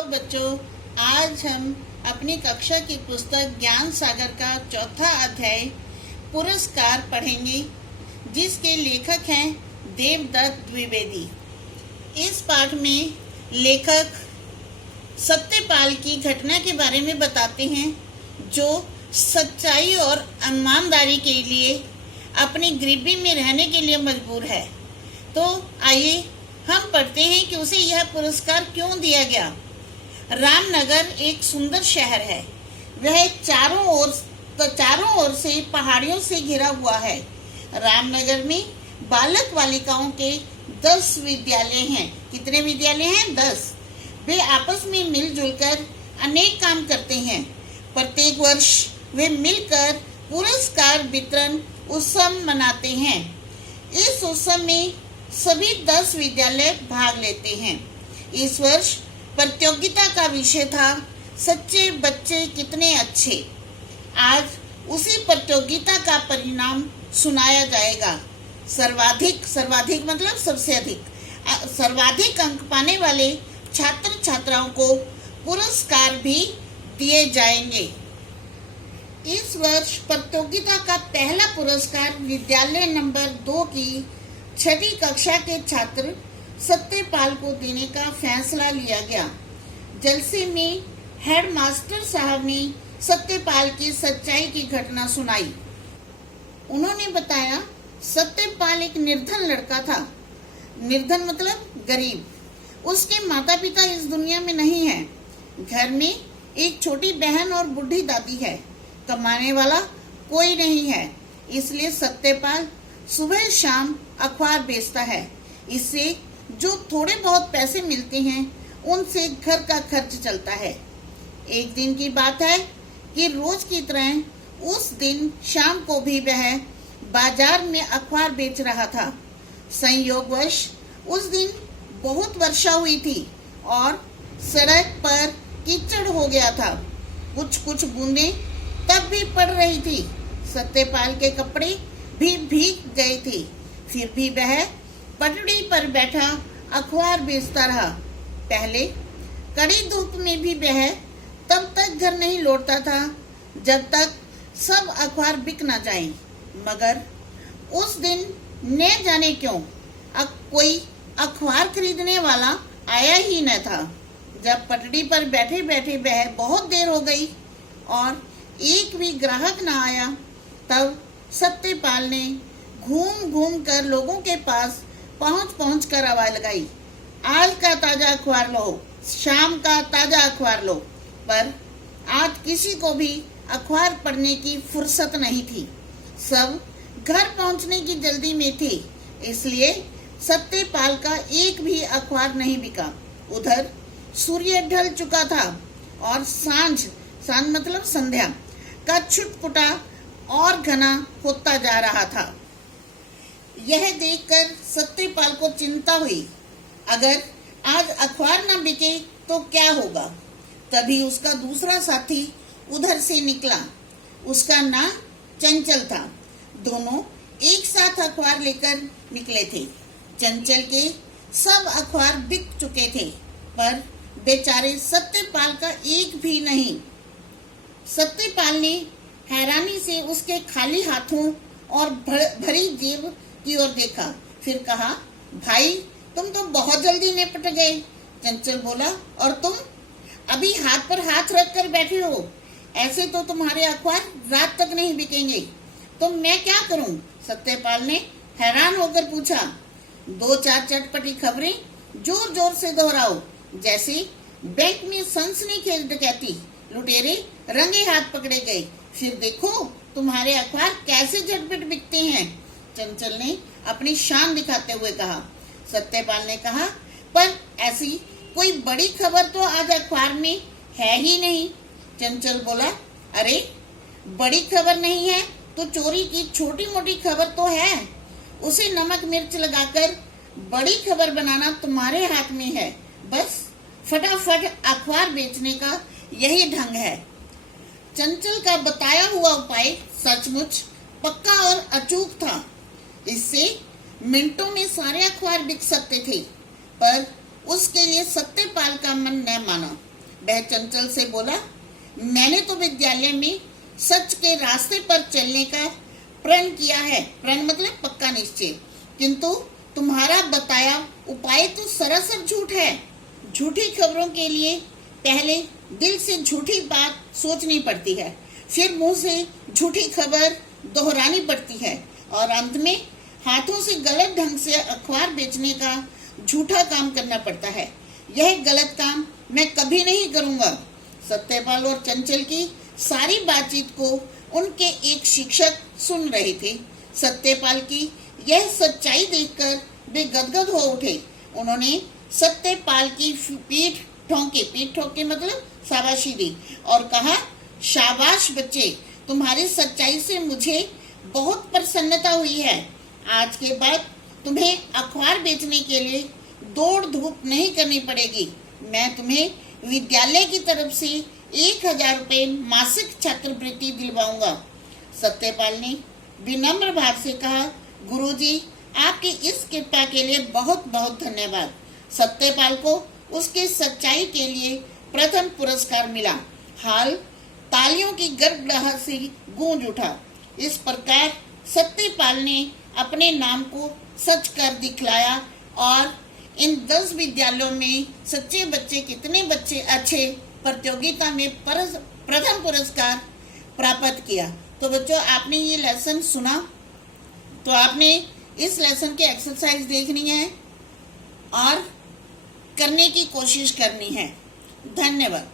तो बच्चों, आज हम अपनी कक्षा की पुस्तक ज्ञान सागर का चौथा अध्याय पुरस्कार पढ़ेंगे, जिसके लेखक हैं देवदत्त द्विवेदी। इस पाठ में लेखक सत्यपाल की घटना के बारे में बताते हैं, जो सच्चाई और ईमानदारी के लिए अपनी गरीबी में रहने के लिए मजबूर है। तो आइए हम पढ़ते हैं कि उसे यह पुरस्कार क्यों दिया गया। रामनगर एक सुंदर शहर है। वह चारों ओर से पहाड़ियों से घिरा हुआ है। रामनगर में बालक बालिकाओं के 10 विद्यालय हैं। कितने विद्यालय हैं? 10। वे आपस में मिलजुल कर अनेक काम करते हैं। प्रत्येक वर्ष वे मिलकर पुरस्कार वितरण उत्सव मनाते हैं। इस उत्सव में सभी 10 विद्यालय भाग लेते हैं। इस वर्ष प्रतियोगिता का विषय था सच्चे बच्चे कितने अच्छे। आज उसी प्रतियोगिता का परिणाम सुनाया जाएगा। सर्वाधिक मतलब सबसे अधिक, सर्वाधिक अंक पाने वाले छात्र छात्राओं को पुरस्कार भी दिए जाएंगे। इस वर्ष प्रतियोगिता का पहला पुरस्कार विद्यालय नंबर 2 की 6वीं कक्षा के छात्र सत्यपाल को देने का फैसला लिया गया। जलसे में हेडमास्टर साहब ने सत्यपाल की सच्चाई की घटना सुनाई। उन्होंने बताया, सत्यपाल एक निर्धन लड़का था। निर्धन मतलब गरीब। उसके माता पिता इस दुनिया में नहीं है। घर में एक छोटी बहन और बूढ़ी दादी है। कमाने वाला कोई नहीं है, इसलिए सत्यपाल सुबह शाम अखबार बेचता है। इससे जो थोड़े बहुत पैसे मिलते हैं, उनसे घर का खर्च चलता है। एक दिन की बात है कि रोज की तरह उस दिन शाम को भी वह बाजार में अखबार बेच रहा था। संयोगवश उस दिन बहुत वर्षा हुई थी और सड़क पर कीचड़ हो गया था। कुछ बूंदें तब भी पड़ रही थी। सत्यपाल के कपड़े भी भीग गए थे। फिर भी वह पटड़ी पर बैठा अखबार बेचता रहा। पहले कड़ी धूप में भी वह तब तक घर नहीं लौटता था जब तक सब अखबार बिक ना जाए। मगर उस दिन न जाने क्यों कोई अखबार खरीदने वाला आया ही न था। जब पटड़ी पर बैठे बैठे वह बहुत देर हो गई और एक भी ग्राहक न आया, तब सत्यपाल ने घूम कर लोगों के पास पहुंच कर आवाज लगाई, आज का ताजा अखबार लो, शाम का ताजा अखबार लो। पर आज किसी को भी अखबार पढ़ने की फुर्सत नहीं थी। सब घर पहुंचने की जल्दी में थे, इसलिए सत्यपाल का एक भी अखबार नहीं बिका। उधर सूर्य ढल चुका था और सांझ मतलब संध्या का छुटपुटा और घना होता जा रहा था। यह देखकर सत्यपाल को चिंता हुई, अगर आज अखबार न बिके तो क्या होगा। तभी उसका दूसरा साथी उधर से निकला। उसका नाम चंचल था। दोनों एक साथ अखबार लेकर निकले थे। चंचल के सब अखबार बिक चुके थे, पर बेचारे सत्यपाल का एक भी नहीं। सत्यपाल ने हैरानी से उसके खाली हाथों और भरी जेब की ओर देखा। फिर कहा, भाई तुम तो बहुत जल्दी निपट गए। चंचल बोला, और तुम अभी हाथ पर हाथ रख कर बैठे हो। ऐसे तो तुम्हारे अखबार रात तक नहीं बिकेंगे। तो मैं क्या करूं? सत्यपाल ने हैरान होकर पूछा। 2-4 चटपटी खबरें जोर जोर से दोहराओ, जैसे बैंक में सनसनीखेज डकैती, लुटेरे रंगे हाथ पकड़े गए। फिर देखो तुम्हारे अखबार कैसे झटपट बिकते हैं। चंचल ने अपनी शान दिखाते हुए कहा। सत्यपाल ने कहा, पर ऐसी कोई बड़ी खबर तो आज अखबार में है ही नहीं। चंचल बोला, अरे बड़ी खबर नहीं है तो चोरी की छोटी मोटी खबर तो है। उसे नमक मिर्च लगाकर बड़ी खबर बनाना तुम्हारे हाथ में है। बस फटाफट अखबार बेचने का यही ढंग है। चंचल का बताया हुआ उपाय सचमुच पक्का और अचूक था। इससे मिनटों में सारे अखबार बिक सकते थे, पर उसके लिए सत्यपाल का मन न माना। वह चंचल से बोला, मैंने तो विद्यालय में सच के रास्ते पर चलने का प्रण किया है, प्रण मतलब पक्का निश्चय, किंतु तुम्हारा बताया उपाय तो सरासर झूठ है। झूठी खबरों के लिए पहले दिल से झूठी बात सोचनी पड़ती है, फिर मुंह से झूठी खबर दोहरानी पड़ती है और अंत में हाथों से गलत ढंग से अखबार बेचने का झूठा काम करना पड़ता है। यह गलत काम मैं कभी नहीं करूंगा। सत्यपाल और चंचल की सारी बातचीत को उनके एक शिक्षक सुन रहे थे। सत्यपाल की यह सच्चाई देखकर वे गदगद हो उठे। उन्होंने सत्यपाल की पीठ ठोके मतलब शाबाशी दी और कहा, शाबाश बच्चे, तुम्हारी सच्चाई से मुझे बहुत प्रसन्नता हुई है। आज के बाद तुम्हें अखबार बेचने के लिए दौड़ धूप नहीं करनी पड़ेगी। मैं तुम्हें विद्यालय की तरफ से 1000 रुपये मासिक छात्रवृत्ति दिलवाऊंगा। सत्यपाल ने विनम्र भाव से कहा, गुरुजी, आपकी इस कृपा के लिए बहुत बहुत धन्यवाद। सत्यपाल को उसके सच्चाई के लिए प्रथम पुरस्कार मिला। हाल तालियों की गड़गड़ाहट से गूंज उठा। इस प्रकार सत्यपाल ने अपने नाम को सच कर दिखलाया और इन 10 विद्यालयों में सच्चे बच्चे कितने बच्चे अच्छे प्रतियोगिता में प्रथम पुरस्कार प्राप्त किया। तो बच्चों, आपने ये लेसन सुना, तो आपने इस लेसन की एक्सरसाइज देखनी है और करने की कोशिश करनी है। धन्यवाद।